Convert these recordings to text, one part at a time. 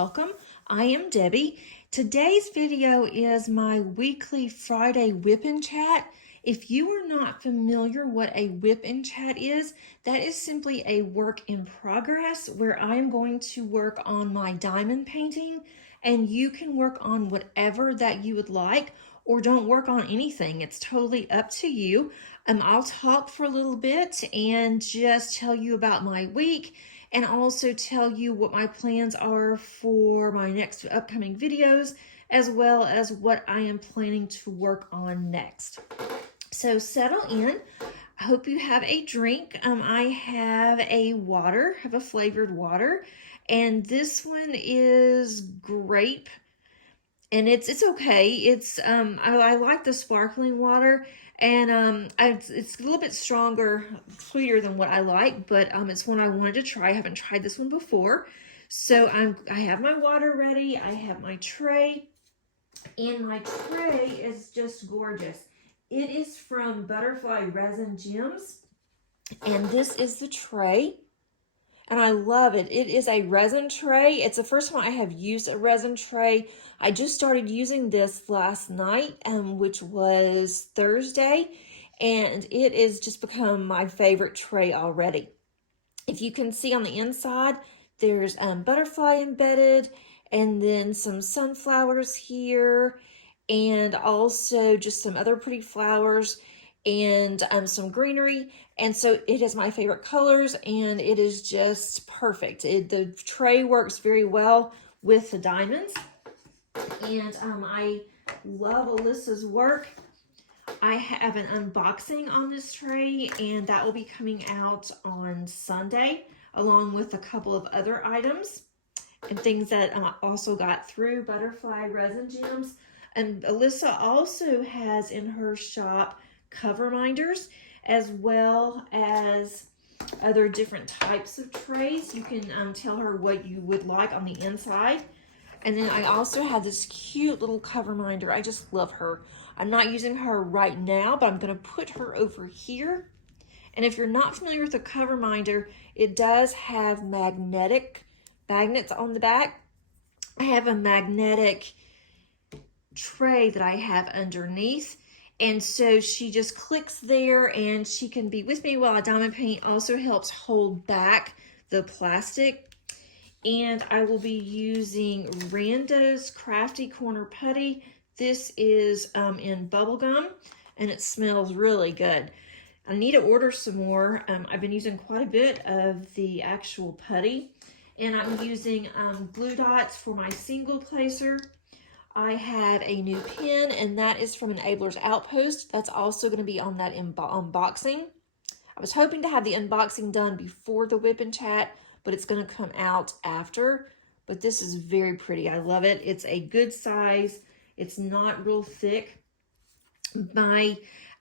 welcome. I am Debbie. Today's video is my weekly Friday whip and chat. If you are not familiar what a whip and chat is, that is simply a work in progress where I am going to work on my diamond painting, and you can work on whatever that you would like, or don't work on anything. It's totally up to you. I'll talk for a little bit and just tell you about my week, and also tell you what my plans are for my next upcoming videos, as well as what I am planning to work on next. So settle in. I hope you have a drink. I have a water, have a flavored water, and this one is grape, and it's okay. It's I like the sparkling water, and it's a little bit stronger, sweeter than what I like, but it's one I wanted to try. I haven't tried this one before. So I have my water ready. I have my tray, and my tray is just gorgeous. It is from Butterfly Resin Gems, and this is the tray. And I love it. It is a resin tray. It's the first time I have used a resin tray. I just started using this last night, which was Thursday, and it has just become my favorite tray already. If you can see on the inside, there's butterfly embedded, and then some sunflowers here, and also just some other pretty flowers, and some greenery. And so it is my favorite colors, and it is just perfect. The tray works very well with the diamonds, and I love Alyssa's work. I have an unboxing on this tray, and that will be coming out on Sunday, along with a couple of other items and things that I also got through Butterfly Resin Gems. And Alyssa also has in her shop cover minders, as well as other different types of trays. You can tell her what you would like on the inside. And then I also have this cute little cover minder. I just love her. I'm not using her right now, but I'm going to put her over here. And if you're not familiar with the cover minder, it does have magnets on the back. I have a magnetic tray that I have underneath, and so she just clicks there and she can be with me while I diamond paint. Also helps hold back the plastic. And I will be using Rando's Crafty Corner Putty. This is in bubblegum, and it smells really good. I need to order some more. I've been using quite a bit of the actual putty, and I'm using glue dots for my single placer. I have a new pen, and that is from Enabler's Outpost. That's also going to be on that unboxing. I was hoping to have the unboxing done before the whip and chat, but it's going to come out after. But this is very pretty. I love it. It's a good size. It's not real thick. My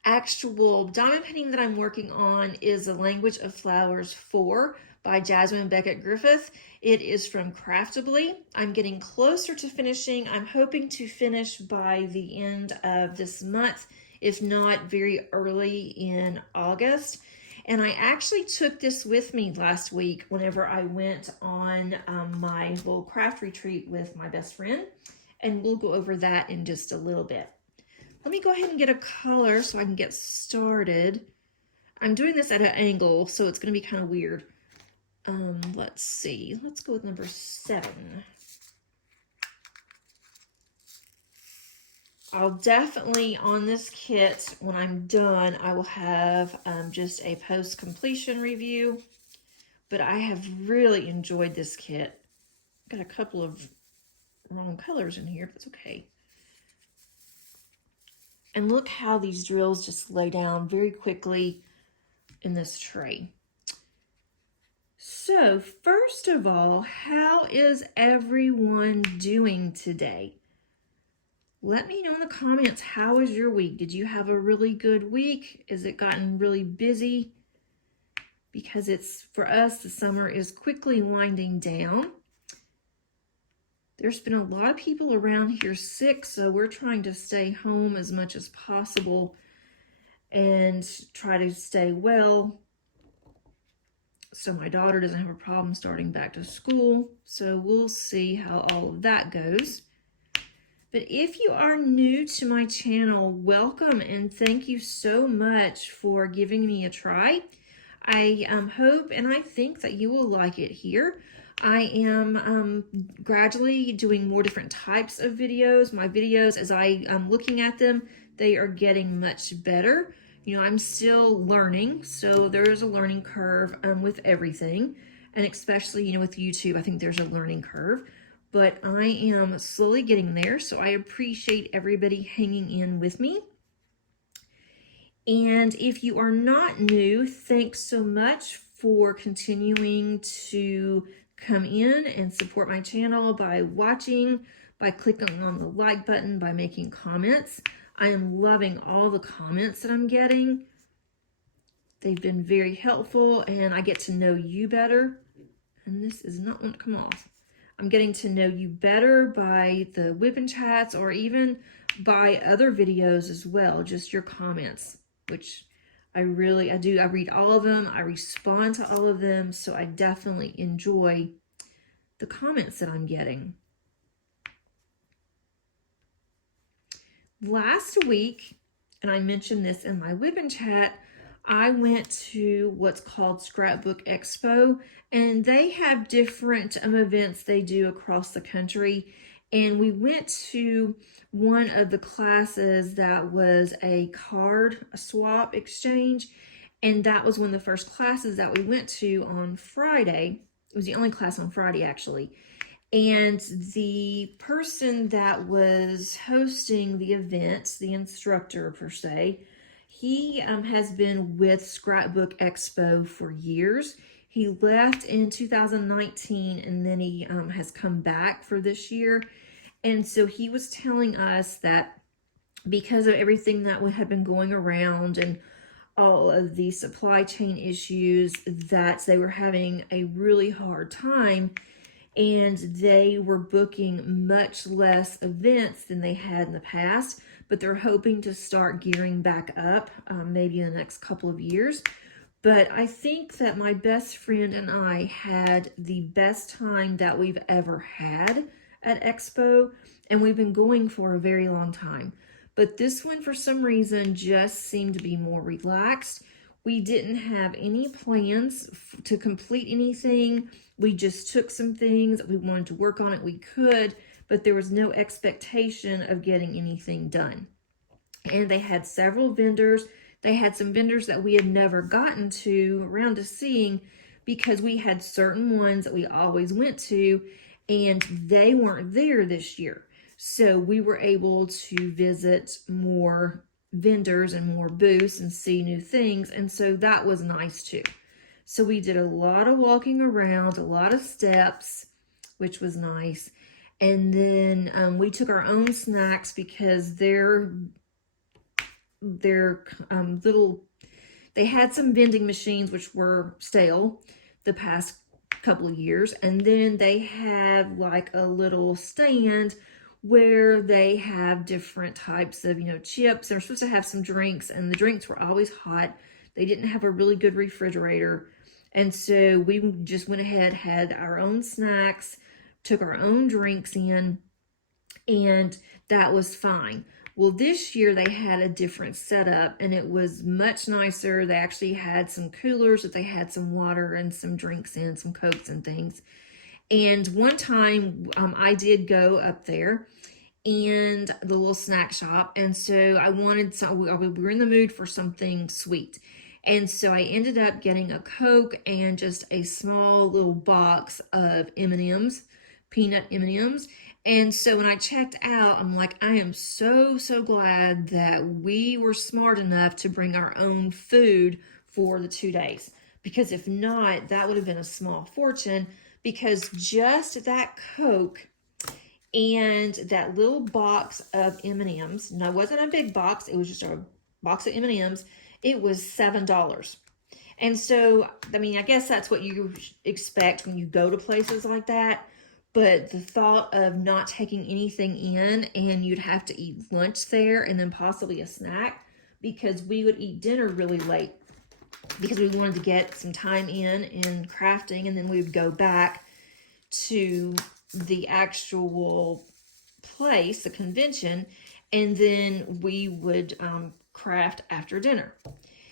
actual diamond painting that I'm working on is The Language of Flowers 4 by Jasmine Beckett Griffith. It is from Craftably. I'm getting closer to finishing. I'm hoping to finish by the end of this month, if not very early in August. And I actually took this with me last week whenever I went on my little craft retreat with my best friend. And we'll go over that in just a little bit. Let me go ahead and get a color so I can get started. I'm doing this at an angle, so it's going to be kind of weird. Let's see. Let's go with number 7. I'll definitely, on this kit, when I'm done, I will have just a post-completion review. But I have really enjoyed this kit. Got a couple of wrong colors in here, but it's okay. And look how these drills just lay down very quickly in this tray. So first of all, how is everyone doing today? Let me know in the comments, how was your week? Did you have a really good week? Is it gotten really busy? Because for us, the summer is quickly winding down. There's been a lot of people around here sick, so we're trying to stay home as much as possible and try to stay well. so my daughter doesn't have a problem starting back to school. So we'll see how all of that goes. But if you are new to my channel, welcome and thank you so much for giving me a try. I hope and I think that you will like it here. I am gradually doing more different types of videos. My videos, as I am looking at them, they are getting much better. You know, I'm still learning, so there is a learning curve with everything. And especially, you know, with YouTube, I think there's a learning curve. But I am slowly getting there, so I appreciate everybody hanging in with me. And if you are not new, thanks so much for continuing to come in and support my channel by watching, by clicking on the like button, by making comments. I am loving all the comments that I'm getting. They've been very helpful, and I get to know you better. And this is not going to come off. I'm getting to know you better by the WIP chats or even by other videos as well, just your comments, which I do. I read all of them. I respond to all of them. So I definitely enjoy the comments that I'm getting. Last week, and I mentioned this in my WIP chat, I went to what's called Scrapbook Expo, and they have different events they do across the country. And we went to one of the classes that was a card swap exchange, and that was one of the first classes that we went to on Friday. It was the only class on Friday, actually. And the person that was hosting the event, the instructor per se, he has been with Scrapbook Expo for years. He left in 2019 and then he has come back for this year. And so he was telling us that because of everything that had been going around and all of the supply chain issues, that they were having a really hard time, and they were booking much less events than they had in the past, but they're hoping to start gearing back up maybe in the next couple of years. But I think that my best friend and I had the best time that we've ever had at Expo, and we've been going for a very long time. But this one, for some reason, just seemed to be more relaxed. We didn't have any plans to complete anything. We just took some things. We wanted to work on it. We could, but there was no expectation of getting anything done. And they had several vendors. They had some vendors that we had never gotten around to seeing, because we had certain ones that we always went to, and they weren't there this year. So we were able to visit more vendors and more booths and see new things. And so that was nice too. So we did a lot of walking around, a lot of steps, which was nice. And then we took our own snacks because they had some vending machines which were stale the past couple of years. And then they had like a little stand where they have different types of, chips. They're supposed to have some drinks, and the drinks were always hot. They didn't have a really good refrigerator. And so we just went ahead, had our own snacks, took our own drinks in, and that was fine. Well, this year they had a different setup, and it was much nicer. They actually had some coolers that they had some water and some drinks in, some Cokes and things. And one time I did go up there and the little snack shop. And so I wanted some, we were in the mood for something sweet. And so I ended up getting a Coke and just a small little box of M&Ms, peanut M&Ms. And so when I checked out, I'm like, I am so glad that we were smart enough to bring our own food for the 2 days. Because if not, that would have been a small fortune. Because just that Coke and that little box of M&Ms, no, it wasn't a big box, it was just a box of M&Ms, it was $7. And so, I mean, I guess that's what you expect when you go to places like that. But the thought of not taking anything in, and you'd have to eat lunch there and then possibly a snack, because we would eat dinner really late. because we wanted to get some time in crafting, and then we would go back to the actual place, the convention, and then we would craft after dinner.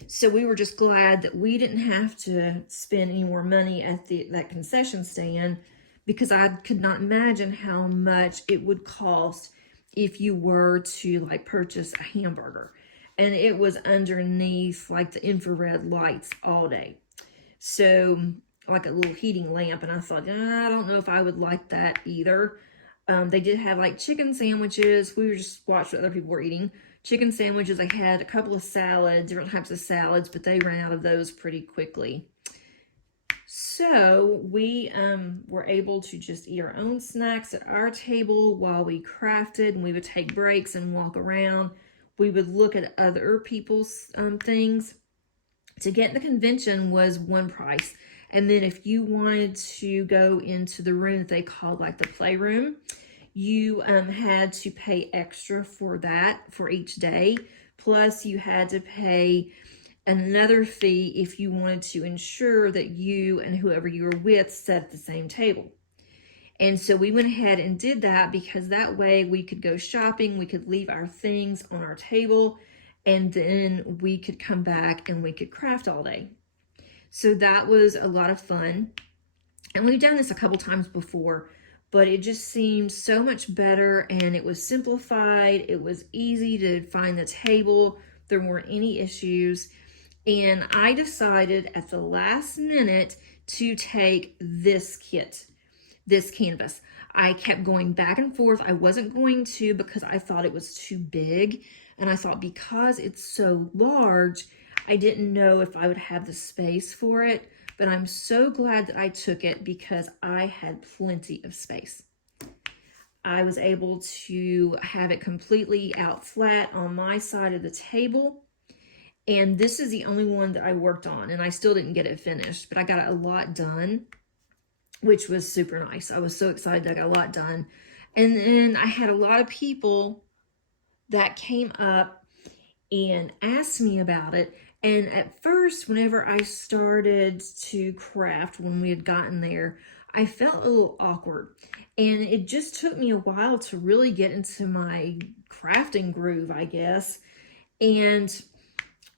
So we were just glad that we didn't have to spend any more money at that concession stand, because I could not imagine how much it would cost if you were to like purchase a hamburger. And it was underneath like the infrared lights all day. So like a little heating lamp, and I thought, I don't know if I would like that either. They did have like chicken sandwiches. We were just watching what other people were eating. Chicken sandwiches. They had a couple of salads, different types of salads, but they ran out of those pretty quickly. So we were able to just eat our own snacks at our table while we crafted, and we would take breaks and walk around. We would look at other people's things. To get in the convention was one price. And then if you wanted to go into the room that they called like the playroom, you had to pay extra for that for each day. Plus you had to pay another fee if you wanted to ensure that you and whoever you were with sat at the same table. And so we went ahead and did that, because that way we could go shopping, we could leave our things on our table, and then we could come back and we could craft all day. So that was a lot of fun. And we've done this a couple times before, but it just seemed so much better, and it was simplified. It was easy to find the table. There weren't any issues. And I decided at the last minute to take this kit, this canvas. I kept going back and forth. I wasn't going to, because I thought it was too big. And I thought because it's so large, I didn't know if I would have the space for it. But I'm so glad that I took it, because I had plenty of space. I was able to have it completely out flat on my side of the table. And this is the only one that I worked on, and I still didn't get it finished, but I got a lot done, which was super nice. I was so excited that I got a lot done. And then I had a lot of people that came up and asked me about it. And at first, whenever I started to craft, when we had gotten there, I felt a little awkward. And it just took me a while to really get into my crafting groove, I guess. And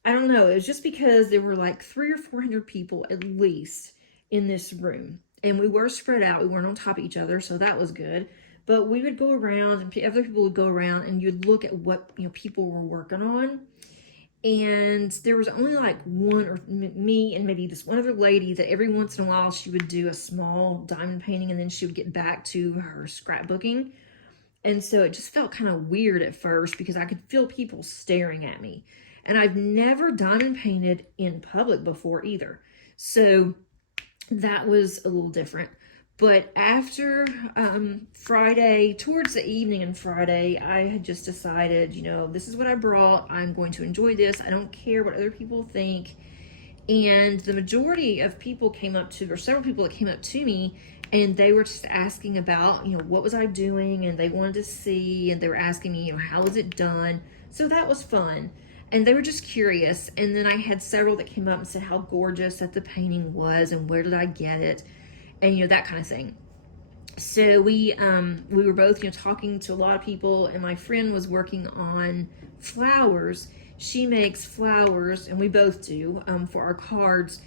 I don't know, it was just because there were like 300 or 400 people at least in this room. And we were spread out. We weren't on top of each other, so that was good. But we would go around, and other people would go around, and you'd look at what people were working on. And there was only like one, or me and maybe this one other lady, that every once in a while she would do a small diamond painting, and then she would get back to her scrapbooking. And so it just felt kind of weird at first, because I could feel people staring at me. And I've never diamond painted in public before either. So that was a little different. But after Friday, towards the evening on Friday, I had just decided, this is what I brought. I'm going to enjoy this. I don't care what other people think. And the majority of people came up to, or several people that came up to me, and they were just asking about, what was I doing? And they wanted to see, and they were asking me, how was it done? So that was fun. And they were just curious. And then I had several that came up and said how gorgeous that the painting was, and where did I get it? And that kind of thing. So we were both talking to a lot of people, and my friend was working on flowers. She makes flowers, and we both do, for our cards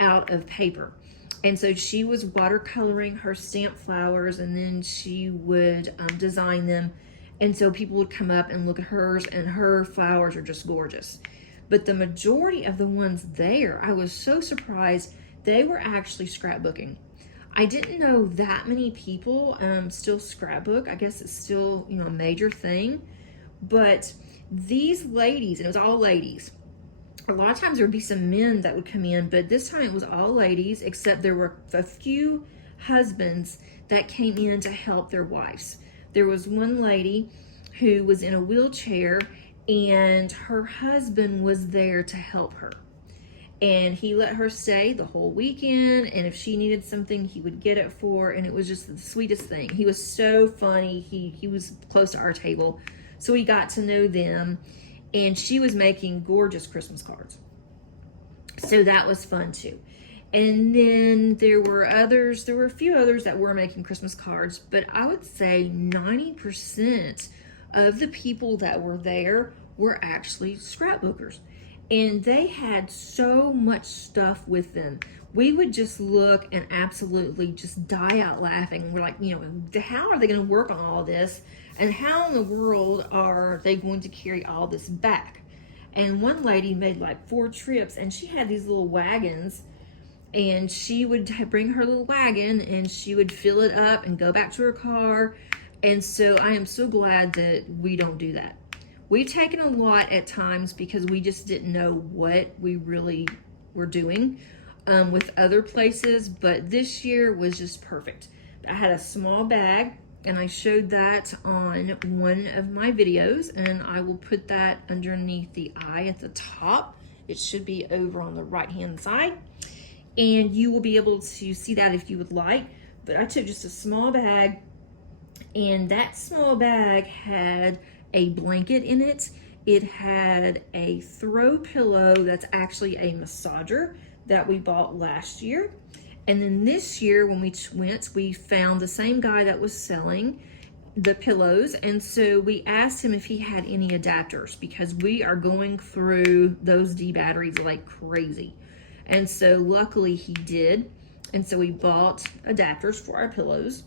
out of paper. And so she was watercoloring her stamped flowers, and then she would design them. And so people would come up and look at hers, and her flowers are just gorgeous. But the majority of the ones there, I was so surprised, they were actually scrapbooking. I didn't know that many people still scrapbook. I guess it's still, a major thing. But these ladies, and it was all ladies. A lot of times there would be some men that would come in, but this time it was all ladies, except there were a few husbands that came in to help their wives. There was one lady who was in a wheelchair, and her husband was there to help her. And he let her stay the whole weekend, and if she needed something, he would get it for her, and it was just the sweetest thing. He was so funny. He was close to our table, so we got to know them, and she was making gorgeous Christmas cards. So that was fun too. And then there were a few others that were making Christmas cards, but I would say 90% of the people that were there were actually scrapbookers. And they had so much stuff with them. We would just look and absolutely just die out laughing. We're like, how are they going to work on all this? And how in the world are they going to carry all this back? And one lady made like 4 trips, and she had these little wagons, and she would bring her little wagon and she would fill it up and go back to her car. And so I am so glad that we don't do that. We've taken a lot at times because we just didn't know what we really were doing with other places, but this year was just perfect. I had a small bag, and I showed that on one of my videos, and I will put that underneath the eye at the top. It should be over on the right hand side, and you will be able to see that if you would like. But I took just a small bag, and that small bag had a blanket in it. It had a throw pillow that's actually a massager that we bought last year. And then this year when we went, we found the same guy that was selling the pillows. And so we asked him if he had any adapters, because we are going through those D batteries like crazy. And so luckily he did. And so we bought adapters for our pillows.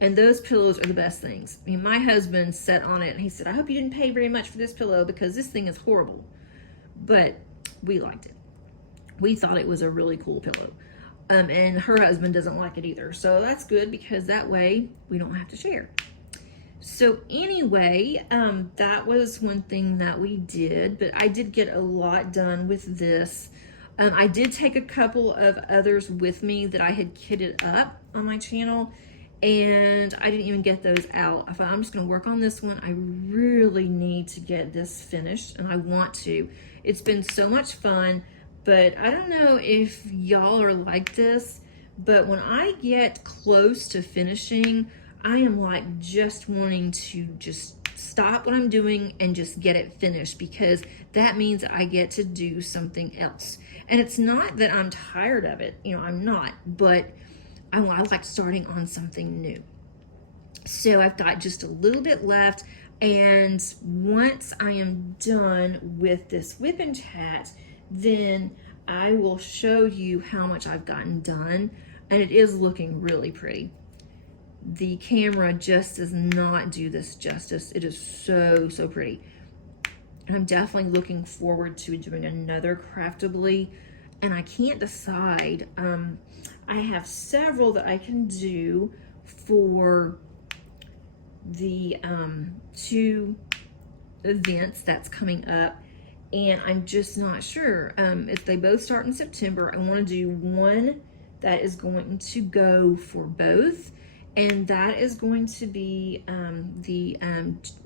And those pillows are the best things. I mean, my husband sat on it and he said, I hope you didn't pay very much for this pillow because this thing is horrible. But we liked it. We thought it was a really cool pillow. And her husband doesn't like it either. So that's good, because that way we don't have to share. So anyway, that was one thing that we did, but I did get a lot done with this. I did take a couple of others with me that I had kitted up on my channel, and I didn't even get those out. I thought, I'm just gonna work on this one. I really need to get this finished, and I want to. It's been so much fun, but I don't know if y'all are like this, but when I get close to finishing, I am like just wanting to just stop what I'm doing and just get it finished, because that means I get to do something else. And it's not that I'm tired of it, I'm not, but I like starting on something new. So I've got just a little bit left, and once I am done with this WIP Chat, then I will show you how much I've gotten done, and it is looking really pretty. The camera just does not do this justice. It is so pretty. And I'm definitely looking forward to doing another Craftably, and I can't decide. I have several that I can do for the 2 events that's coming up, and I'm just not sure. If they both start in September, I want to do one that is going to go for both, and that is going to be the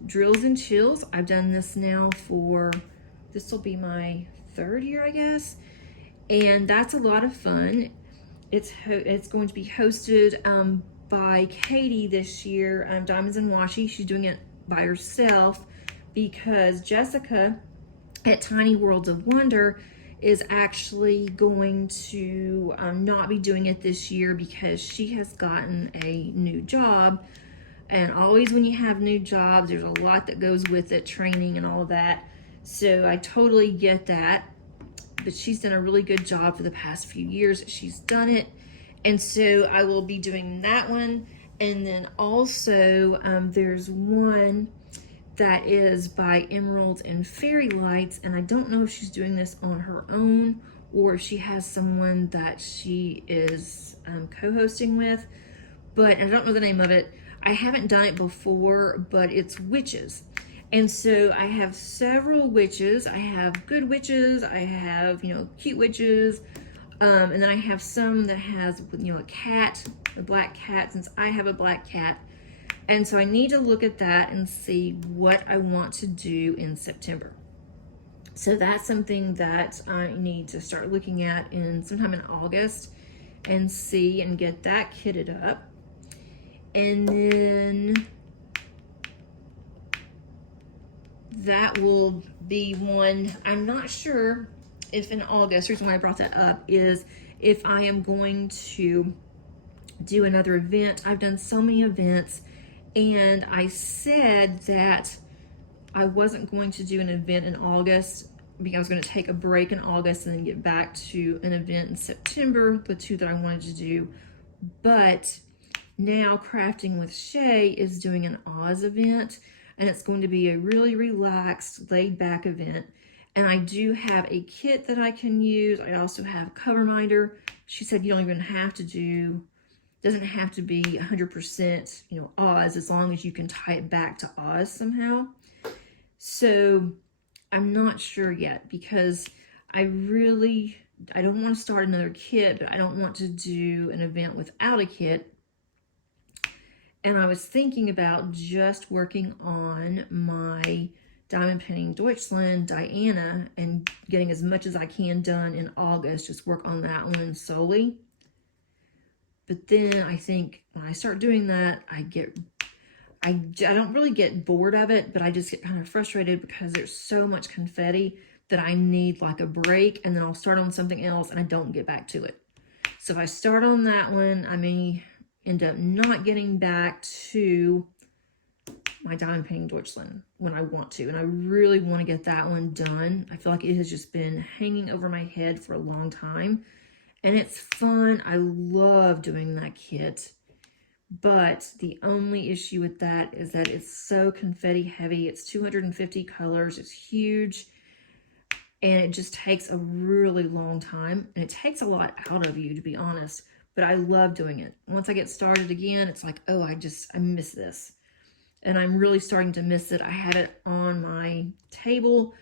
drills and chills. I've done this now for, this will be my 3rd year, I guess, and that's a lot of fun. It's going to be hosted by Katie this year, Diamonds and Washi. She's doing it by herself because Jessica at Tiny Worlds of Wonder is actually going to not be doing it this year because she has gotten a new job. And always when you have new jobs, there's a lot that goes with it, training and all of that. So I totally get that. But she's done a really good job for the past few years that she's done it. And so I will be doing that one. And then also there's one that is by Emeralds and Fairy Lights, and I don't know if she's doing this on her own or if she has someone that she is co-hosting with, but I don't know the name of it. I haven't done it before, but it's witches. And so I have several witches. I have good witches, I have, cute witches, and then I have some that has, a cat, a black cat, since I have a black cat. And so I need to look at that and see what I want to do in September. So that's something that I need to start looking at sometime in August and see and get that kitted up. And then that will be one, I'm not sure if in August, the reason why I brought that up is if I am going to do another event. I've done so many events, and I said that I wasn't going to do an event in August because I was going to take a break in August and then get back to an event in September, the two that I wanted to do. But now Crafting with Shay is doing an Oz event, and it's going to be a really relaxed, laid back event. And I do have a kit that I can use. I also have cover minder. She said you don't even have to do, doesn't have to be 100%, you know, Oz, as long as you can tie it back to Oz somehow. So I'm not sure yet, because I don't want to start another kit, but I don't want to do an event without a kit. And I was thinking about just working on my Diamond Painting Deutschland Diana and getting as much as I can done in August, just work on that one solely. But then I think when I start doing that, I don't really get bored of it, but I just get kind of frustrated because there's so much confetti that I need like a break, and then I'll start on something else and I don't get back to it. So if I start on that one, I may end up not getting back to my Diamond Painting Deutschland when I want to. And I really want to get that one done. I feel like it has just been hanging over my head for a long time. And it's fun. I love doing that kit. But the only issue with that is that it's so confetti heavy. It's 250 colors. It's huge. And it just takes a really long time. And it takes a lot out of you, to be honest. But I love doing it. Once I get started again, it's like, oh, I miss this. And I'm really starting to miss it. I have it on my table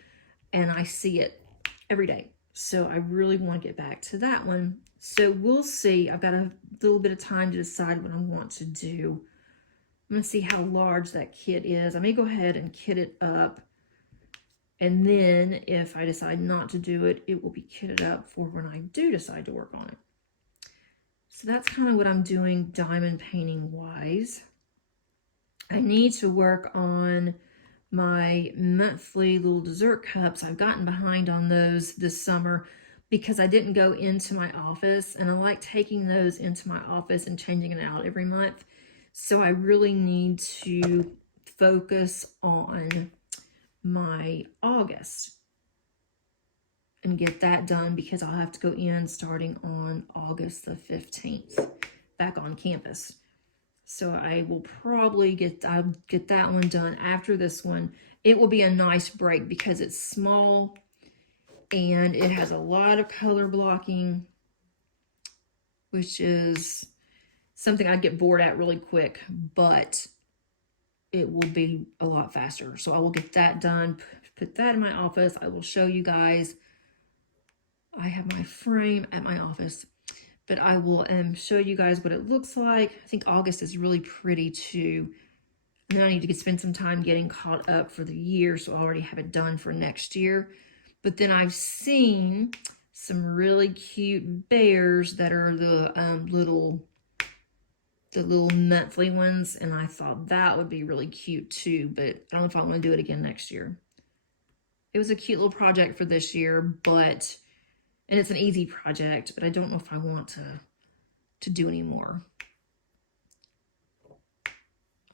and I see it every day. So I really want to get back to that one. So we'll see. I've got a little bit of time to decide what I want to do. I'm going to see how large that kit is. I may go ahead and kit it up. And then if I decide not to do it, it will be kitted up for when I do decide to work on it. So that's kind of what I'm doing diamond painting wise. I need to work on my monthly little dessert cups. I've gotten behind on those this summer because I didn't go into my office, and I like taking those into my office and changing it out every month. So I really need to focus on my August and get that done, because I'll have to go in starting on August the 15th back on campus. So I will probably I'll get that one done after this one. It will be a nice break because it's small and it has a lot of color blocking, which is something I get bored at really quick, but it will be a lot faster. So I will get that done, put that in my office. I will show you guys. I have my frame at my office, but I will show you guys what it looks like. I think August is really pretty too. And then I need to spend some time getting caught up for the year, so I already have it done for next year. But then I've seen some really cute bears that are the little monthly ones, and I thought that would be really cute too, but I don't know if I want to do it again next year. It was a cute little project for this year, and it's an easy project, but I don't know if I want to do any more.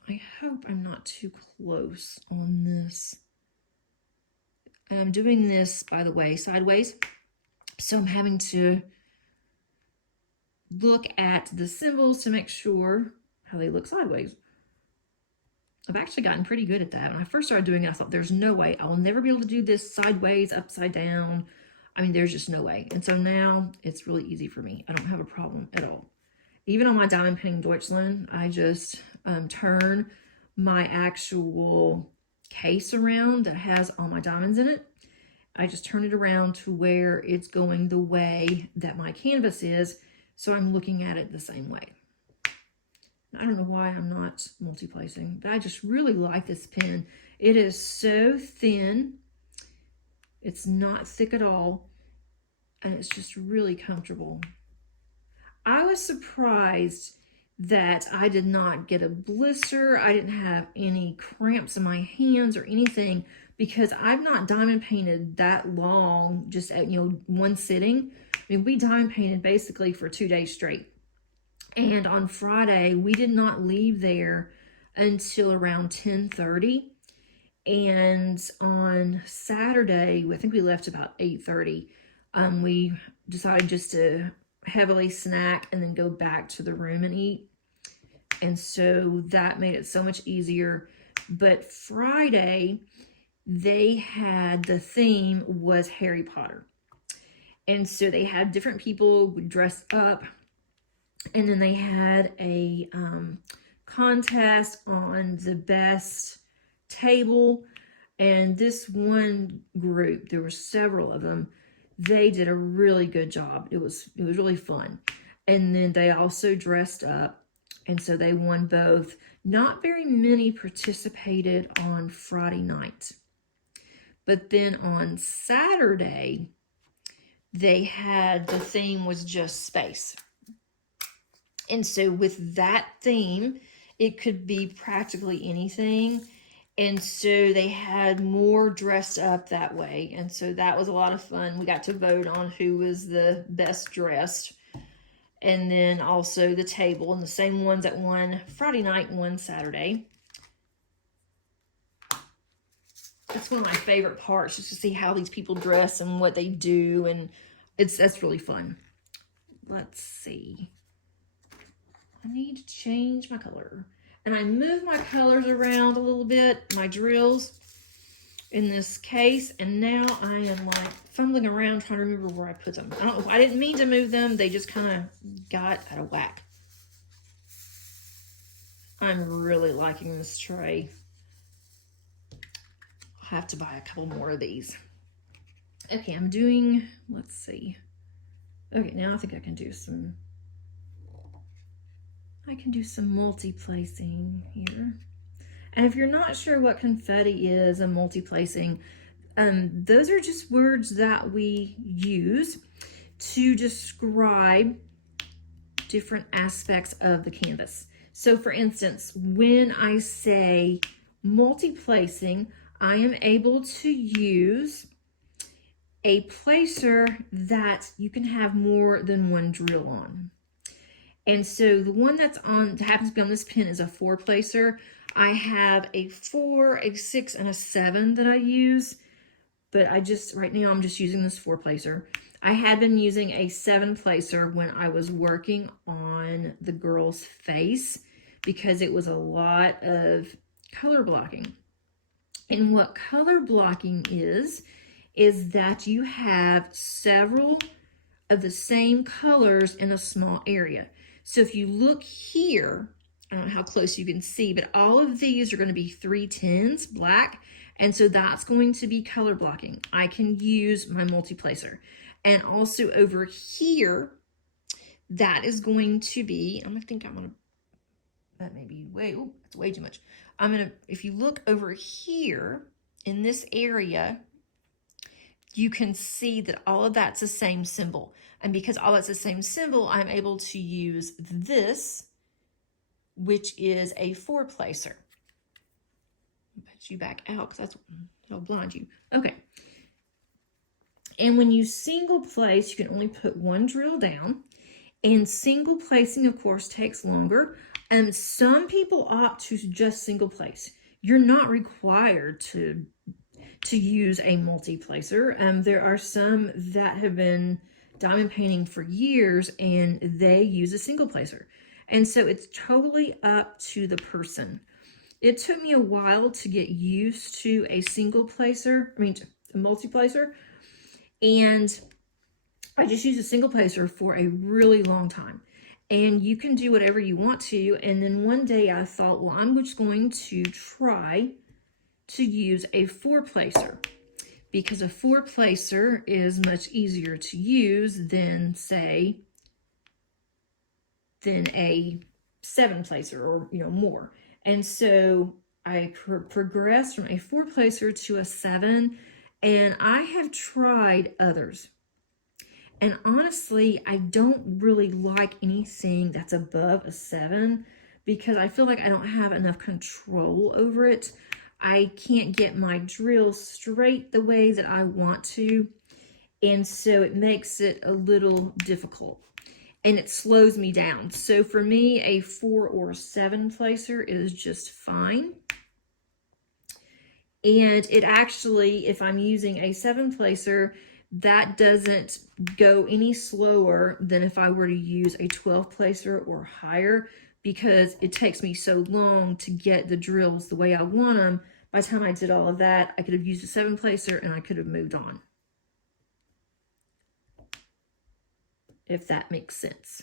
I hope I'm not too close on this. And I'm doing this, by the way, sideways. So I'm having to look at the symbols to make sure how they look sideways. I've actually gotten pretty good at that. When I first started doing it, I thought there's no way. I will never be able to do this sideways, upside down. I mean, there's just no way. And so now it's really easy for me. I don't have a problem at all. Even on my Diamond Painting Deutschland, I just turn my actual case around that has all my diamonds in it. I just turn it around to where it's going the way that my canvas is, so I'm looking at it the same way. I don't know why I'm not multi-placing, but I just really like this pen. It is so thin. It's not thick at all, and it's just really comfortable. I was surprised that I did not get a blister. I didn't have any cramps in my hands or anything, because I've not diamond painted that long, just at, one sitting. I mean, we diamond painted basically for 2 days straight. And on Friday, we did not leave there until around 10:30. And on Saturday, I think we left about 8:30. We decided just to heavily snack and then go back to the room and eat. And so that made it so much easier. But Friday, the theme was Harry Potter. And so they had different people dressed up. And then they had a contest on the best table. And this one group, there were several of them, they did a really good job. It was really fun. And then they also dressed up. And so they won both. Not very many participated on Friday night. But then on Saturday, the theme was just space. And so with that theme, it could be practically anything. And so they had more dressed up that way. And so that was a lot of fun. We got to vote on who was the best dressed. And then also the table, and the same ones that won Friday night won Saturday. That's one of my favorite parts, just to see how these people dress and what they do, and that's really fun. Let's see. I need to change my color. And I moved my colors around a little bit, my drills in this case, and now I am like fumbling around trying to remember where I put them. I didn't mean to move them, they just kind of got out of whack. I'm really liking this tray. I'll have to buy a couple more of these. Okay, I'm doing, let's see. Okay, now I think I can do some multi-placing here. And if you're not sure what confetti is and multi-placing, those are just words that we use to describe different aspects of the canvas. So for instance, when I say multi-placing, I am able to use a placer that you can have more than one drill on. And so the one that happens to be on this pin is a 4 placer. I have a 4, a 6, and a 7 that I use, but right now I'm just using this 4 placer. I had been using a 7 placer when I was working on the girl's face, because it was a lot of color blocking. And what color blocking is that you have several of the same colors in a small area. So if you look here, I don't know how close you can see, but all of these are going to be 310s black. And so that's going to be color blocking. I can use my multi-placer. And also over here, that is going to be, that may be that's way too much. If you look over here in this area, you can see that all of that's the same symbol. And because all that's the same symbol, I'm able to use this, which is a 4 placer. I'll put you back out because that'll blind you. Okay. And when you single place, you can only put 1 drill down. And single placing, of course, takes longer. And some people opt to just single place. You're not required to use a multi-placer. There are some that have been diamond painting for years and they use a single placer. And so it's totally up to the person. It took me a while to get used to a multi-placer. And I just used a single placer for a really long time. And you can do whatever you want to. And then one day I thought, well, I'm just going to try to use a 4 placer, because a 4 placer is much easier to use than a 7 placer or more. And so I progressed from a 4 placer to a 7, and I have tried others. And honestly, I don't really like anything that's above a 7 because I feel like I don't have enough control over it. I can't get my drill straight the way that I want to, and so it makes it a little difficult and it slows me down. So for me, a 4 or 7 placer is just fine. And it actually, if I'm using a 7 placer, that doesn't go any slower than if I were to use a 12 placer or higher, because it takes me so long to get the drills the way I want them. By the time I did all of that, I could have used a 7 placer and I could have moved on. If that makes sense.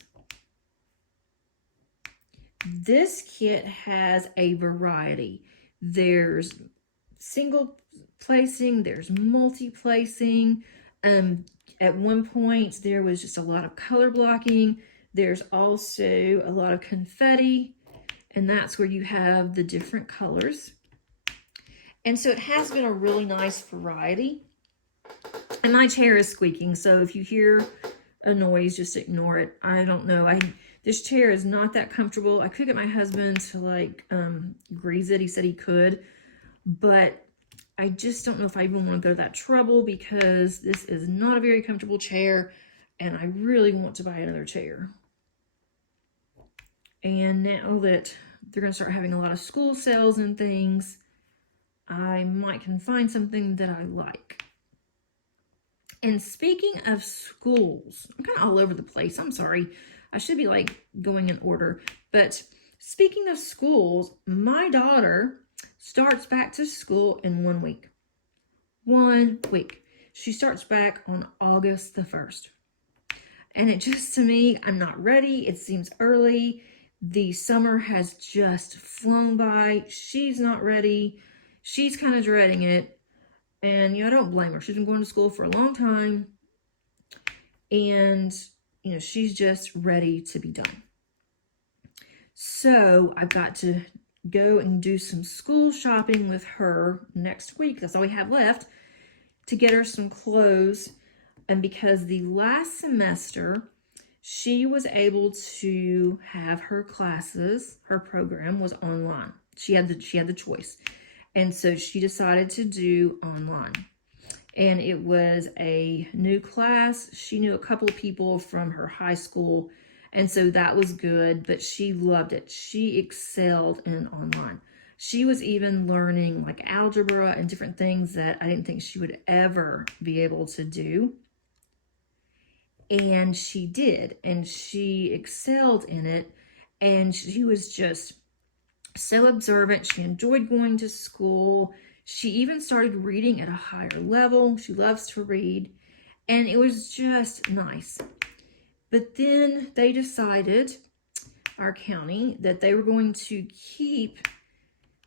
This kit has a variety. There's single placing, there's multi-placing. At one point, there was just a lot of color blocking. There's also a lot of confetti, and that's where you have the different colors. And so it has been a really nice variety. And my chair is squeaking, so if you hear a noise, just ignore it. I don't know. This chair is not that comfortable. I could get my husband to like grease it. He said he could, but I just don't know if I even want to go to that trouble because this is not a very comfortable chair and I really want to buy another chair. And now that they're going to start having a lot of school sales and things, I might can find something that I like. And speaking of schools, I'm kind of all over the place. I'm sorry. I should be like going in order. But speaking of schools, my daughter starts back to school in 1 week. 1 week. She starts back on August the 1st. And it just, to me, I'm not ready. It seems early. The summer has just flown by. She's not ready. She's kind of dreading it. And, I don't blame her. She's been going to school for a long time. And, she's just ready to be done. So I've got to go and do some school shopping with her next week. That's all we have left to get her some clothes. And because the last semester, she was able to have her classes, her program was online. She had the choice. And so she decided to do online. And it was a new class. She knew a couple of people from her high school. And so that was good, but she loved it. She excelled in online. She was even learning like algebra and different things that I didn't think she would ever be able to do. And she did, and she excelled in it. And she was just so observant. She enjoyed going to school. She even started reading at a higher level. She loves to read, and it was just nice. But then they decided, our county, that they were going to keep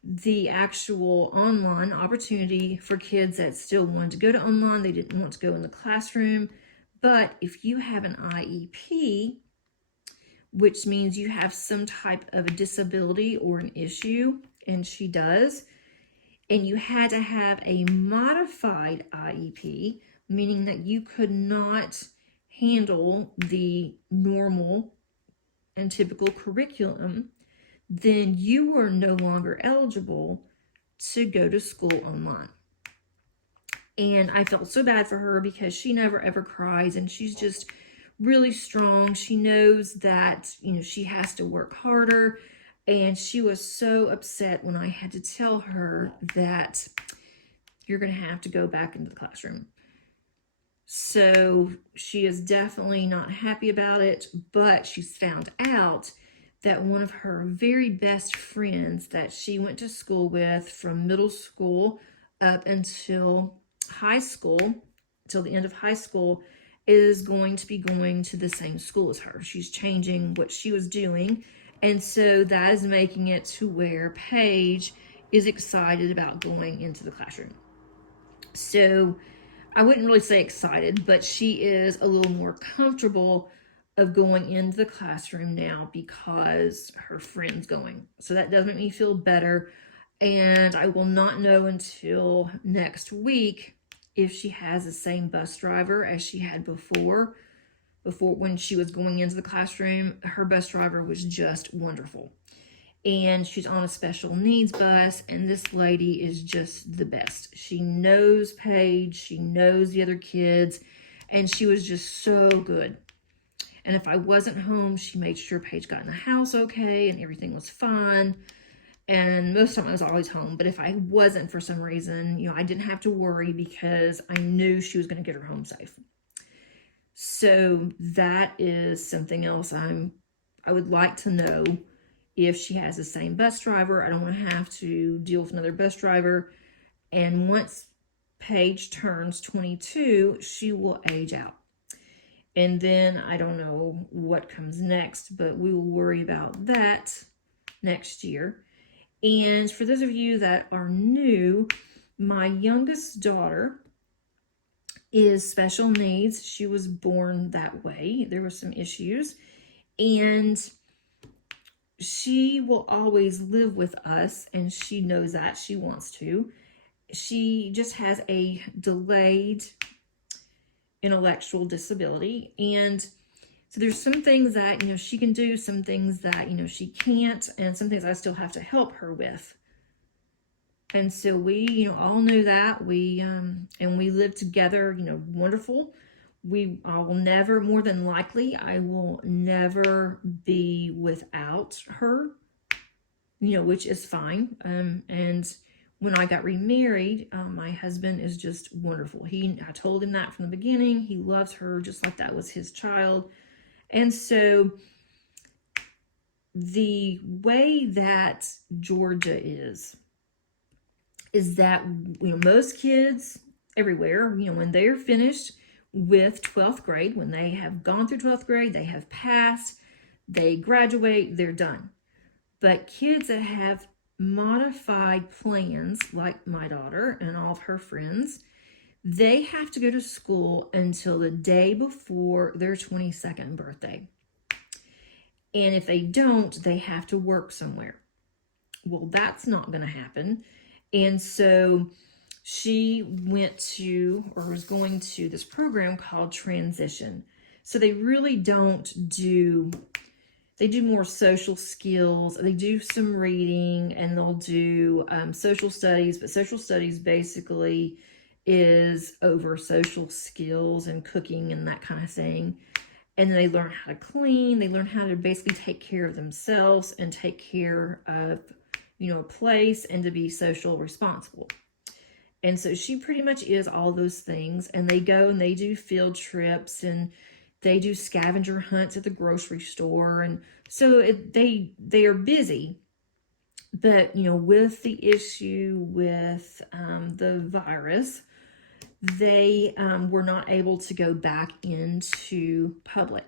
the actual online opportunity for kids that still wanted to go to online. They didn't want to go in the classroom. But if you have an IEP, which means you have some type of a disability or an issue, and she does, and you had to have a modified IEP, meaning that you could not handle the normal and typical curriculum, then you were no longer eligible to go to school online. And I felt so bad for her because she never ever cries, and she's just really strong. She knows that, she has to work harder. And she was so upset when I had to tell her that you're going to have to go back into the classroom. So she is definitely not happy about it, but she's found out that one of her very best friends that she went to school with from middle school up until high school, till the end of high school, is going to be going to the same school as her. She's changing what she was doing. And so that is making it to where Paige is excited about going into the classroom. So I wouldn't really say excited, but she is a little more comfortable of going into the classroom now because her friend's going. So that does make me feel better. And I will not know until next week if she has the same bus driver as she had before. before, when she was going into the classroom. Her bus driver was just wonderful. And she's on a special needs bus, and this lady is just the best. She knows Paige, she knows the other kids, and she was just so good. And if I wasn't home, she made sure Paige got in the house okay and everything was fine. And most of the time I was always home. But if I wasn't for some reason, you know, I didn't have to worry because I knew she was going to get her home safe. So that is something else I would like to know, if she has the same bus driver. I don't want to have to deal with another bus driver. And once Paige turns 22, she will age out. And then I don't know what comes next, but we will worry about that next year. And for those of you that are new, my youngest daughter is special needs. She was born that way. There were some issues. And she will always live with us, and she knows that. She wants to. She just has a delayed intellectual disability, and so there's some things that, you know, she can do, some things that, you know, she can't, and some things I still have to help her with. And so we, you know, all knew that. We and we lived together, you know, wonderful. I will never, more than likely, I will never be without her, you know, which is fine. And when I got remarried, my husband is just wonderful. I told him that from the beginning. He loves her just like that was his child. And so the way that Georgia is that, you know, most kids everywhere, you know, when they're finished with 12th grade, when they have gone through 12th grade, they have passed, they graduate, they're done. But kids that have modified plans, like my daughter and all of her friends, they have to go to school until the day before their 22nd birthday. And if they don't, they have to work somewhere. Well, that's not going to happen. And so she went to, or was going to, this program called Transition. So they really don't do, they do more social skills. They do some reading, and they'll do social studies, but social studies basically is over social skills and cooking and that kind of thing. And they learn how to clean. They learn how to basically take care of themselves and take care of, you know, a place, and to be social responsible. And so she pretty much is all those things. And they go and they do field trips, and they do scavenger hunts at the grocery store. And so they are busy. But, you know, with the issue with the virus, they were not able to go back into public.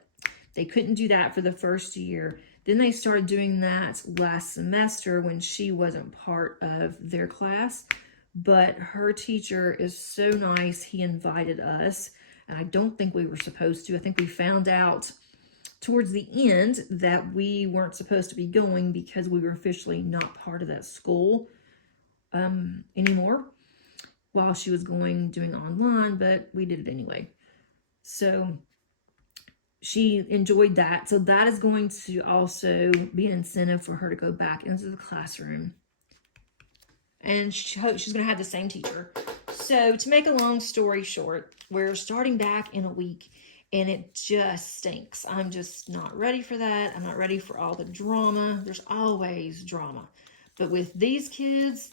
They couldn't do that for the first year. Then they started doing that last semester when she wasn't part of their class. But her teacher is so nice, he invited us. And I don't think we were supposed to. I think we found out towards the end that we weren't supposed to be going because we were officially not part of that school anymore while she was doing online, but we did it anyway. So she enjoyed that. So that is going to also be an incentive for her to go back into the classroom. And she hopes she's going to have the same teacher. So to make a long story short, we're starting back in a week, and it just stinks. I'm just not ready for that. I'm not ready for all the drama. There's always drama. But with these kids,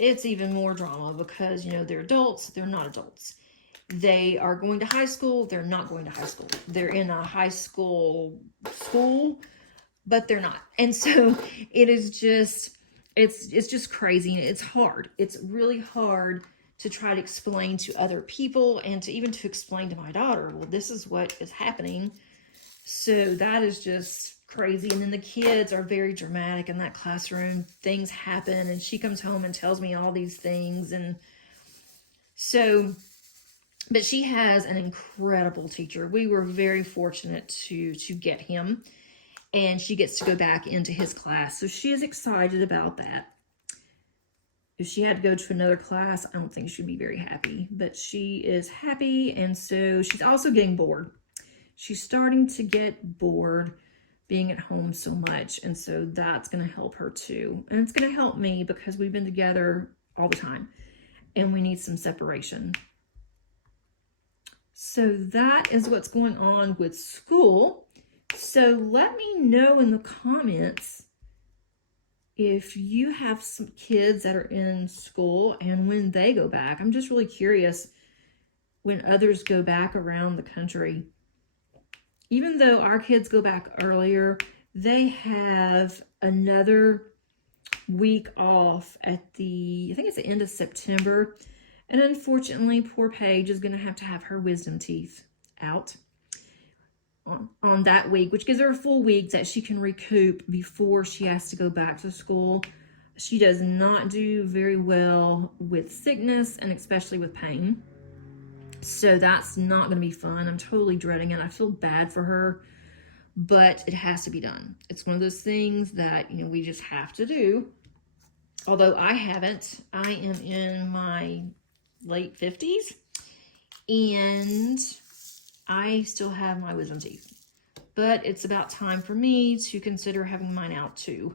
it's even more drama because, you know, they're adults. They're not adults. They are going to high school. They're not going to high school. They're in a high school, but they're not. And so it is just, it's just crazy. And it's hard. It's really hard to try to explain to other people, and to even to explain to my daughter, well, this is what is happening. So that is just crazy. And then the kids are very dramatic in that classroom. Things happen, and she comes home and tells me all these things. And so, but she has an incredible teacher. We were very fortunate to get him, and she gets to go back into his class. So she is excited about that. If she had to go to another class, I don't think she'd be very happy, but she is happy. And so she's also getting bored. she's starting to get bored being at home so much. And so that's going to help her too. And it's going to help me because we've been together all the time and we need some separation. So that is what's going on with school. So let me know in the comments if you have some kids that are in school and when they go back. I'm just really curious when others go back around the country. Even though our kids go back earlier, they have another week off at I think it's the end of September. And unfortunately, poor Paige is going to have her wisdom teeth out on that week, which gives her a full week that she can recoup before she has to go back to school. She does not do very well with sickness and especially with pain. So that's not going to be fun. I'm totally dreading it. I feel bad for her, but it has to be done. It's one of those things that, you know, we just have to do. Although I haven't. I am in my late 50s and I still have my wisdom teeth. But it's about time for me to consider having mine out too.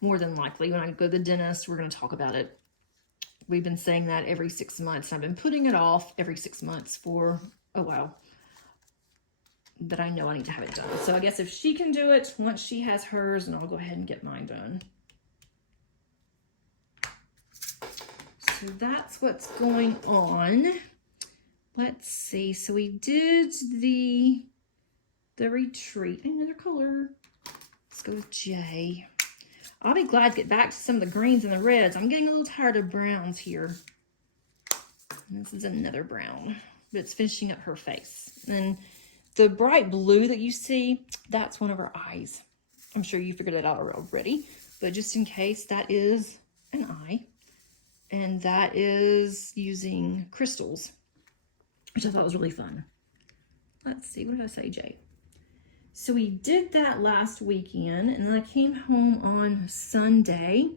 More than likely, when I go to the dentist, we're going to talk about it. We've been saying that every 6 months. I've been putting it off every 6 months for a while. But I know I need to have it done. So I guess if she can do it, once she has hers, and I'll go ahead and get mine done. So that's what's going on. Let's see. So we did the retreat. Another color. Let's go with J. I'll be glad to get back to some of the greens and the reds. I'm getting a little tired of browns here. And this is another brown, but it's finishing up her face. And the bright blue that you see, that's one of her eyes. I'm sure you figured it out already, but just in case, that is an eye. And that is using crystals, which I thought was really fun. Let's see, what did I say, Jay? So we did that last weekend, and then I came home on Sunday,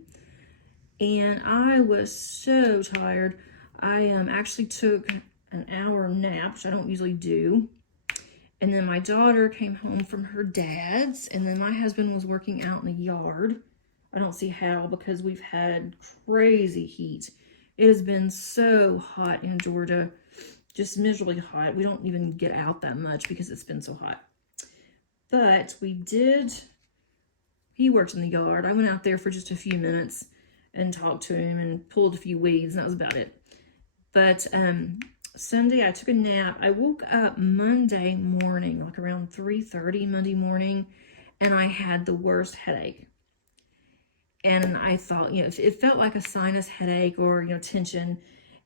and I was so tired. I actually took an hour nap, which I don't usually do. And then my daughter came home from her dad's, and then my husband was working out in the yard. I don't see how, because we've had crazy heat. It has been so hot in Georgia, just miserably hot. We don't even get out that much because it's been so hot. But he works in the yard. I went out there for just a few minutes and talked to him and pulled a few weeds, and that was about it. But Sunday, I took a nap. I woke up Monday morning, like around 3:30 Monday morning, and I had the worst headache. And I thought, you know, it felt like a sinus headache or, you know, tension.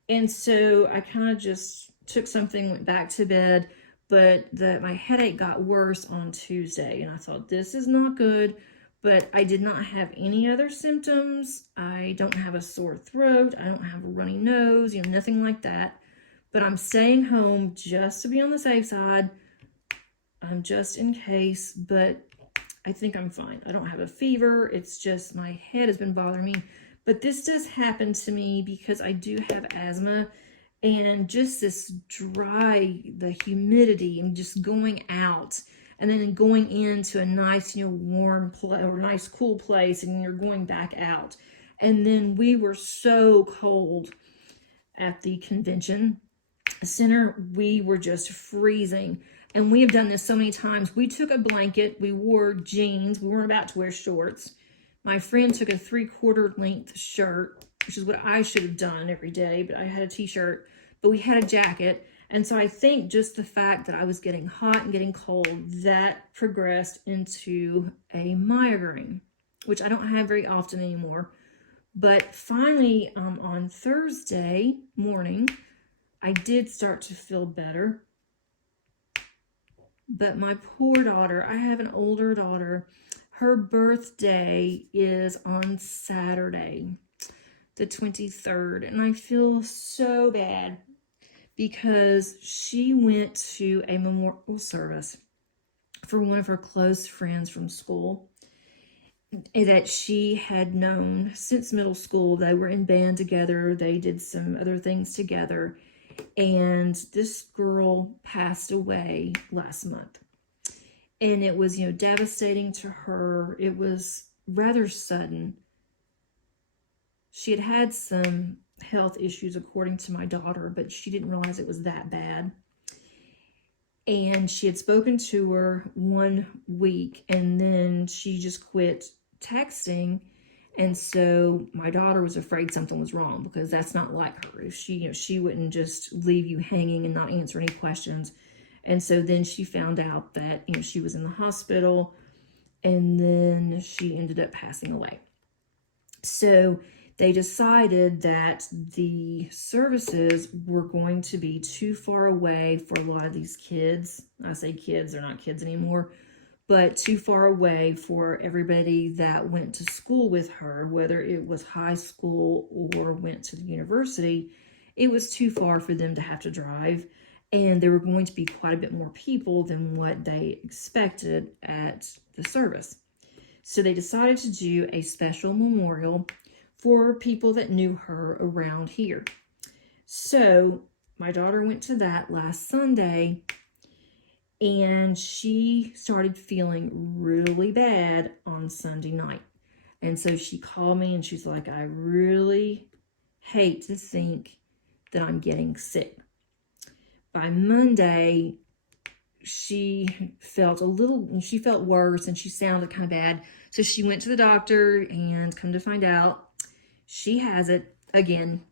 And so I kind of just took something, went back to bed, but my headache got worse on Tuesday. And I thought, this is not good, but I did not have any other symptoms. I don't have a sore throat. I don't have a runny nose, you know, nothing like that. But I'm staying home just to be on the safe side, just in case, but I think I'm fine. I don't have a fever. It's just my head has been bothering me. But this does happen to me because I do have asthma, and just this dry, the humidity and just going out and then going into a nice, you know, warm place or nice cool place, and you're going back out. And then we were so cold at the convention center. We were just freezing. And we have done this so many times. We took a blanket, we wore jeans, we weren't about to wear shorts. My friend took a 3/4 length shirt, which is what I should have done every day, but I had a t-shirt, but we had a jacket. And so I think just the fact that I was getting hot and getting cold, that progressed into a migraine, which I don't have very often anymore. But finally, on Thursday morning, I did start to feel better. But my poor daughter, I have an older daughter, her birthday is on Saturday, the 23rd. And I feel so bad because she went to a memorial service for one of her close friends from school that she had known since middle school. They were in band together. They did some other things together. And this girl passed away last month. And it was, devastating to her. It was rather sudden. She had had some health issues, according to my daughter, but she didn't realize it was that bad. And she had spoken to her 1 week, and then she just quit texting. And so my daughter was afraid something was wrong, because that's not like her. If she wouldn't just leave you hanging and not answer any questions. And so then she found out that, she was in the hospital, and then she ended up passing away. So they decided that the services were going to be too far away for a lot of these kids. I say kids, they're not kids anymore, but too far away for everybody that went to school with her, whether it was high school or went to the university. It was too far for them to have to drive, and there were going to be quite a bit more people than what they expected at the service. So they decided to do a special memorial for people that knew her around here. So my daughter went to that last Sunday, and she started feeling really bad on Sunday night. And so she called me and she's like, I really hate to think that I'm getting sick. By Monday, she felt worse, and she sounded kind of bad. So she went to the doctor, and come to find out, she has it again.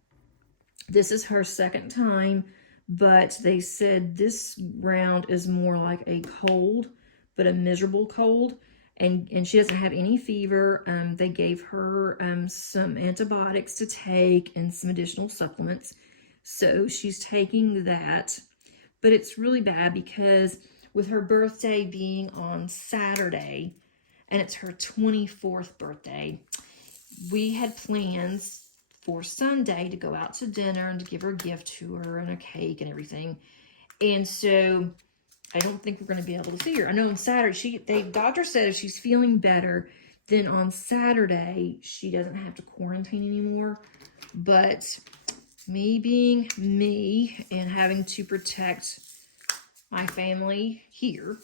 This is her second time, but they said this round is more like a cold, but a miserable cold. And she doesn't have any fever. They gave her some antibiotics to take and some additional supplements. So she's taking that. But it's really bad because with her birthday being on Saturday, and it's her 24th birthday, we had plans for Sunday to go out to dinner and to give her a gift to her and a cake and everything. And so I don't think we're going to be able to see her. I know on Saturday, the doctor said if she's feeling better, then on Saturday, she doesn't have to quarantine anymore. But me being me and having to protect my family here,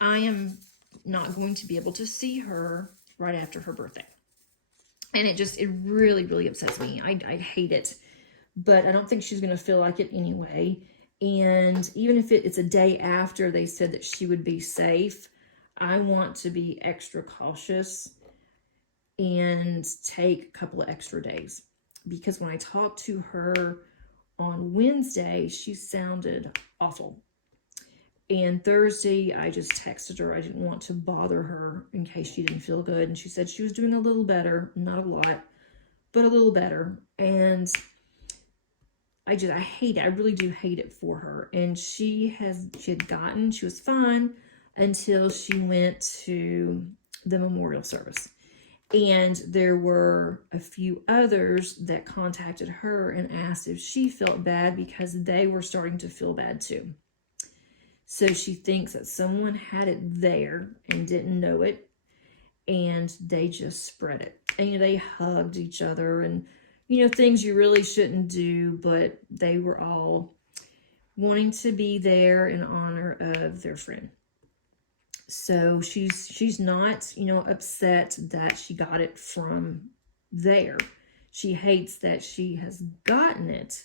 I am not going to be able to see her right after her birthday. And it really, really upsets me. I hate it. But I don't think she's going to feel like it anyway. And even if it's a day after they said that she would be safe, I want to be extra cautious and take a couple of extra days. Because when I talked to her on Wednesday, she sounded awful. And Thursday, I just texted her. I didn't want to bother her in case she didn't feel good. And she said she was doing a little better. Not a lot, but a little better. And I hate it. I really do hate it for her. And she was fine until she went to the memorial service. And there were a few others that contacted her and asked if she felt bad, because they were starting to feel bad too. So she thinks that someone had it there and didn't know it, and they just spread it. And they hugged each other and, things you really shouldn't do, but they were all wanting to be there in honor of their friend. So she's not, upset that she got it from there. She hates that she has gotten it,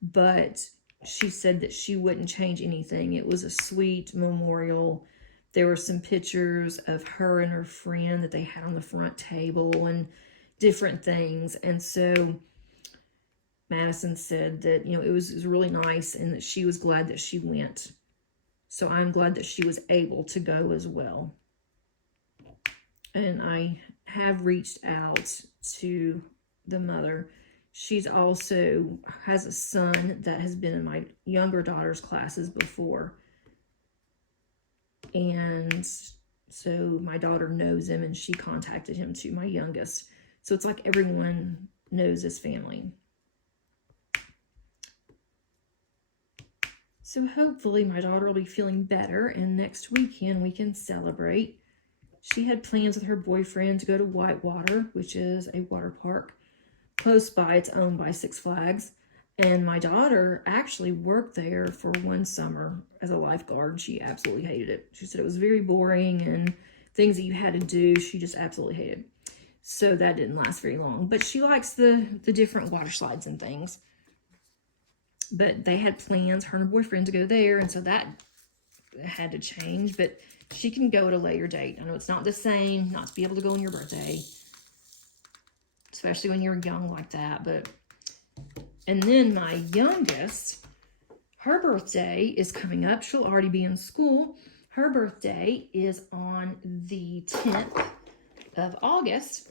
but she said that she wouldn't change anything. It was a sweet memorial. There were some pictures of her and her friend that they had on the front table and different things. And so Madison said that, it was really nice and that she was glad that she went. So I'm glad that she was able to go as well. And I have reached out to the mother. She's also has a son that has been in my younger daughter's classes before. And so my daughter knows him, and she contacted him too, my youngest. So it's like everyone knows his family. So hopefully my daughter will be feeling better, and next weekend we can celebrate. She had plans with her boyfriend to go to Whitewater, which is a water park close by. It's owned by Six Flags. And my daughter actually worked there for one summer as a lifeguard. She absolutely hated it. She said it was very boring and things that you had to do, she just absolutely hated. So that didn't last very long. But she likes the different water slides and things. But they had plans, her and her boyfriend, to go there. And so that had to change. But she can go at a later date. I know it's not the same not to be able to go on your birthday. Especially when you're young like that. And then my youngest, her birthday is coming up. She'll already be in school. Her birthday is on the 10th of August.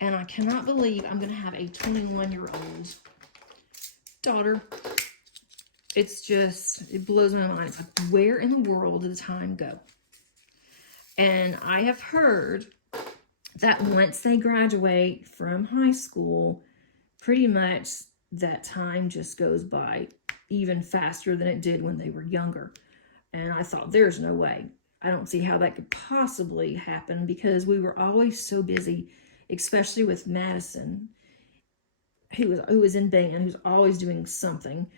And I cannot believe I'm going to have a 21-year-old daughter. It's just, it blows my mind. It's like, where in the world did the time go? And I have heard that once they graduate from high school, pretty much that time just goes by even faster than it did when they were younger. And I thought, there's no way. I don't see how that could possibly happen because we were always so busy, especially with Madison, who was in band, who's always doing something.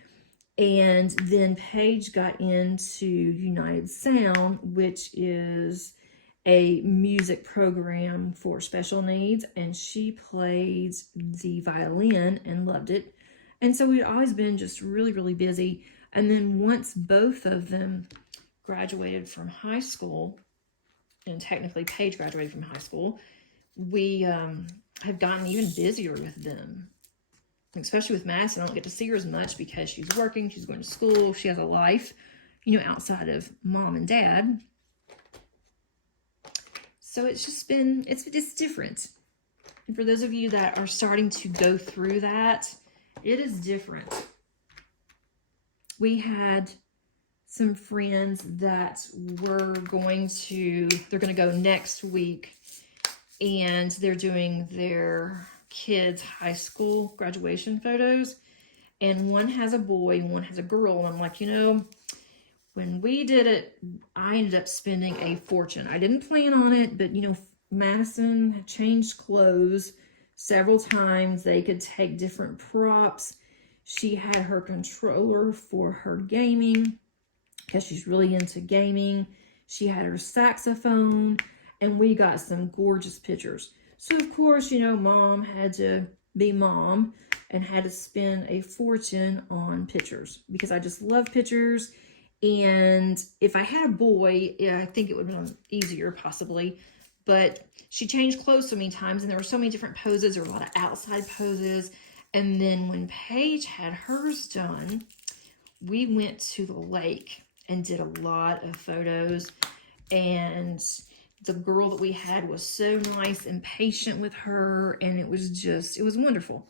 And then Paige got into United Sound, which is a music program for special needs, and she played the violin and loved it. And so we'd always been just really, really busy. And then once both of them graduated from high school, and technically Paige graduated from high school, we have gotten even busier with them. Especially with Madison, I don't get to see her as much because she's working, she's going to school, she has a life, you know, outside of mom and dad. So it's just been, it's different. And for those of you that are starting to go through that, it is different. We had some friends that were they're going to go next week, and they're doing their kids' high school graduation photos. And one has a boy and one has a girl. And I'm like, you know, when we did it, I ended up spending a fortune. I didn't plan on it, but, you know, Madison had changed clothes several times. They could take different props. She had her controller for her gaming because she's really into gaming. She had her saxophone, and we got some gorgeous pictures. So, of course, you know, mom had to be mom and had to spend a fortune on pictures because I just love pictures. And if I had a boy, yeah, I think it would have been easier possibly. But she changed clothes so many times, and there were so many different poses. There were a lot of outside poses. And then when Paige had hers done, we went to the lake and did a lot of photos. And the girl that we had was so nice and patient with her, and it was wonderful.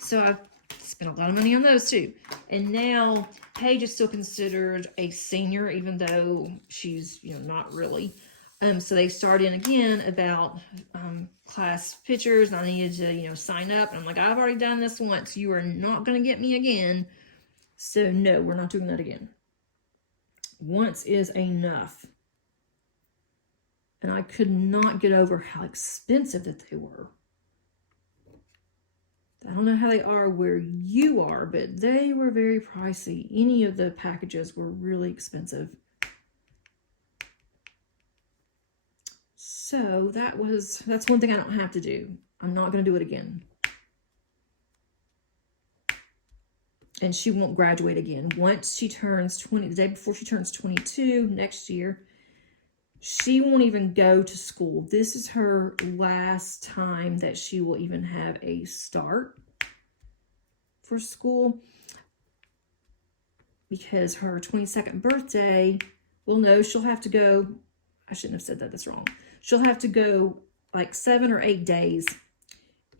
So I've spent a lot of money on those too. And now Paige is still considered a senior, even though she's, you know, not really. So they started in again about class pictures, and I needed to, you know, sign up. And I'm like, I've already done this once. You are not going to get me again. So no, we're not doing that again. Once is enough. And I could not get over how expensive that they were. I don't know how they are where you are, but they were very pricey. Any of the packages were really expensive. So that's one thing I don't have to do. I'm not going to do it again. And she won't graduate again. Once she turns 20, the day before she turns 22 next year, she won't even go to school. This is her last time that she will even have a start for school, because her 22nd birthday, well, no, she'll have to go, I shouldn't have said that, that's wrong. She'll have to go like 7 or 8 days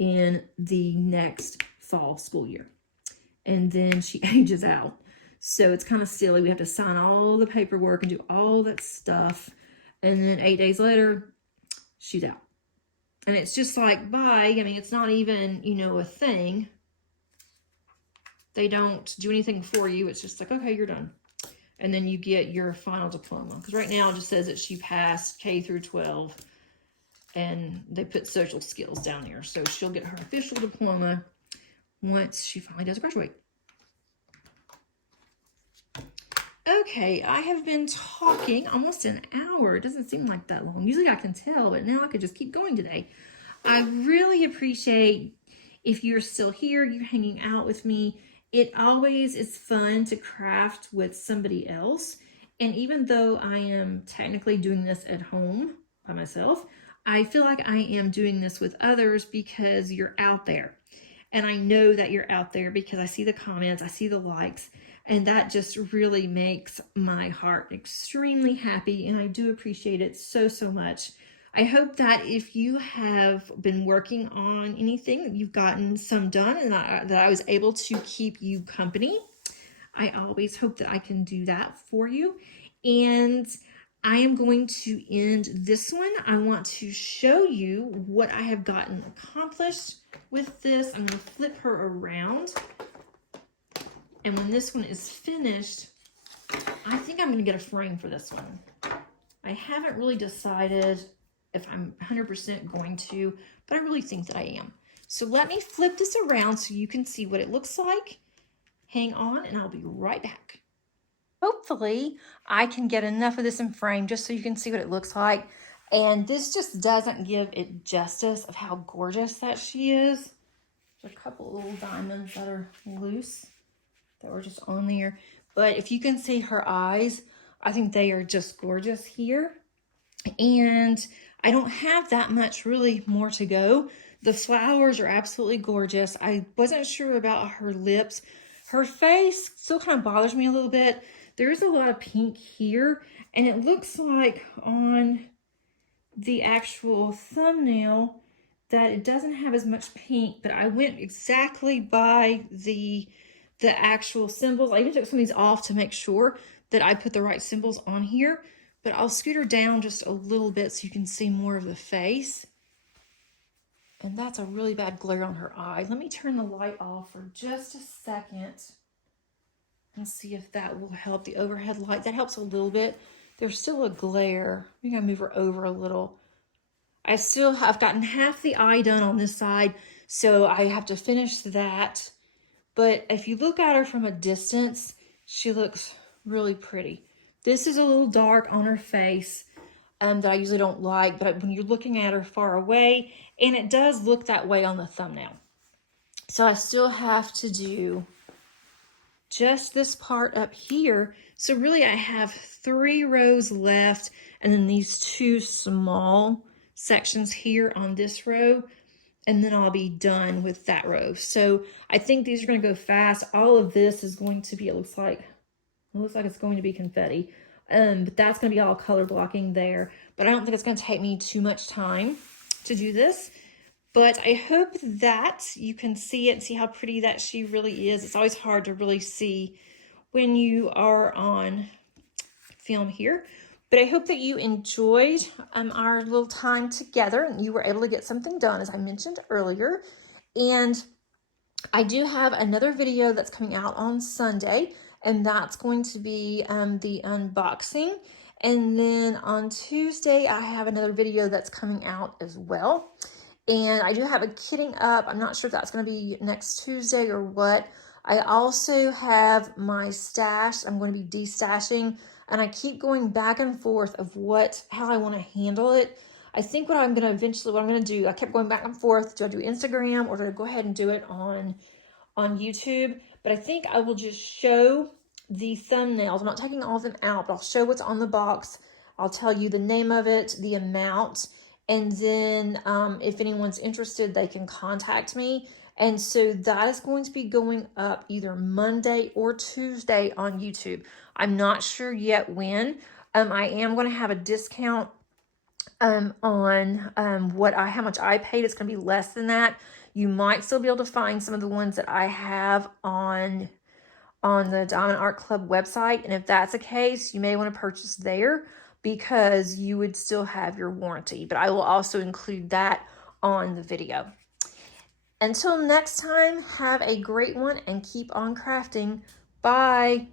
in the next fall school year. And then she ages out. So it's kind of silly. We have to sign all the paperwork and do all that stuff. And then 8 days later, she's out. And it's just like, bye. I mean, it's not even, you know, a thing. They don't do anything for you. It's just like, okay, you're done. And then you get your final diploma. Because right now it just says that she passed K through 12. And they put social skills down there. So she'll get her official diploma once she finally does graduate. Okay, I have been talking almost an hour. It doesn't seem like that long. Usually I can tell, but now I could just keep going today. I really appreciate if you're still here, you're hanging out with me. It always is fun to craft with somebody else. And even though I am technically doing this at home by myself, I feel like I am doing this with others because you're out there. And I know that you're out there because I see the comments, I see the likes, and that just really makes my heart extremely happy. And I do appreciate it so, so much. I hope that if you have been working on anything, that you've gotten some done and that I was able to keep you company. I always hope that I can do that for you. And I am going to end this one. I want to show you what I have gotten accomplished with this. I'm going to flip her around. And when this one is finished, I think I'm going to get a frame for this one. I haven't really decided if I'm 100% going to, but I really think that I am. So let me flip this around so you can see what it looks like. Hang on and I'll be right back. Hopefully I can get enough of this in frame just so you can see what it looks like. And this just doesn't give it justice of how gorgeous that she is. There's a couple of little diamonds that are loose that were just on there. But if you can see her eyes, I think they are just gorgeous here. And I don't have that much really more to go. The flowers are absolutely gorgeous. I wasn't sure about her lips. Her face still kind of bothers me a little bit. There's a lot of pink here, and it looks like on the actual thumbnail that it doesn't have as much pink, but I went exactly by the actual symbols. I even took some of these off to make sure that I put the right symbols on here, but I'll scoot her down just a little bit so you can see more of the face. And that's a really bad glare on her eye. Let me turn the light off for just a second and see if that will help. The overhead light, that helps a little bit. There's still a glare. I think I move her over a little. I've gotten half the eye done on this side, so I have to finish that. But if you look at her from a distance, she looks really pretty. This is a little dark on her face that I usually don't like, but when you're looking at her far away, and it does look that way on the thumbnail. So I still have to do just this part up here. So really I have 3 rows left, and then these 2 small sections here on this row, and then I'll be done with that row. So I think these are going to go fast. All of this is going to be, it looks like it's going to be confetti. But that's going to be all color blocking there. But I don't think it's going to take me too much time to do this. But I hope that you can see it, see how pretty that she really is. It's always hard to really see when you are on film here. But I hope that you enjoyed our little time together and you were able to get something done, as I mentioned earlier. And I do have another video that's coming out on Sunday, and that's going to be the unboxing. And then on Tuesday, I have another video that's coming out as well. And I do have a kitting up. I'm not sure if that's going to be next Tuesday or what. I also have my stash. I'm going to be destashing, and I keep going back and forth of how I want to handle it. I think what I'm going to do, I kept going back and forth. Do I do Instagram or do I go ahead and do it on YouTube? But I think I will just show the thumbnails. I'm not taking all of them out, but I'll show what's on the box. I'll tell you the name of it, the amount, and then if anyone's interested, they can contact me. And so that is going to be going up either Monday or Tuesday on YouTube. I'm not sure yet when. I am going to have a discount on how much I paid. It's going to be less than that. You might still be able to find some of the ones that I have on the Diamond Art Club website. And if that's the case, you may want to purchase there because you would still have your warranty. But I will also include that on the video. Until next time, have a great one and keep on crafting. Bye.